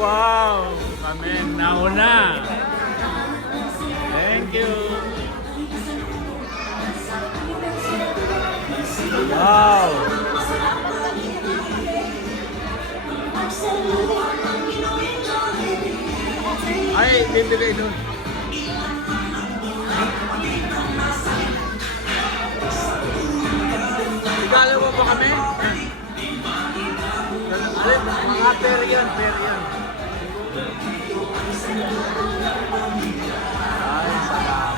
Wow! Kami nauna. Thank you. Wow! Ay, bibigay doon. Regalo mo po kami? Ay, mga per yan, per yan. Ay, salamat.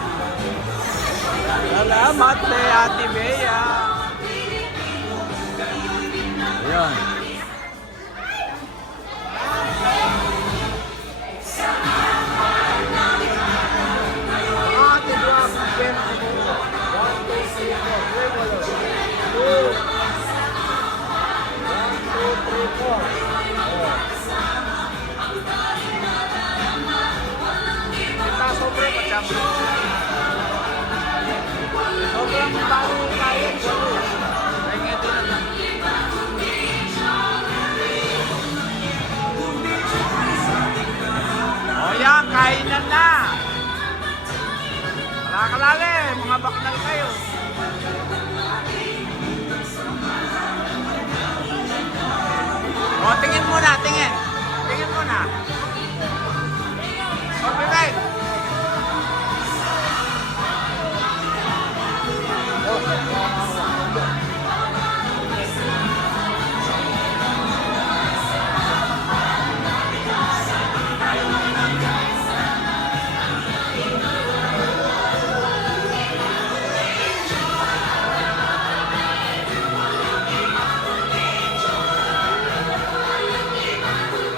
Salamat kay Ate Bea. Ayan. Ate Bea, per. 1, 2, 3, 4. 2, 3, 4. Sobre macam sobrang bago tayo pengen din oh yan kainan na kalakalalim mga baknal kayo oh tingin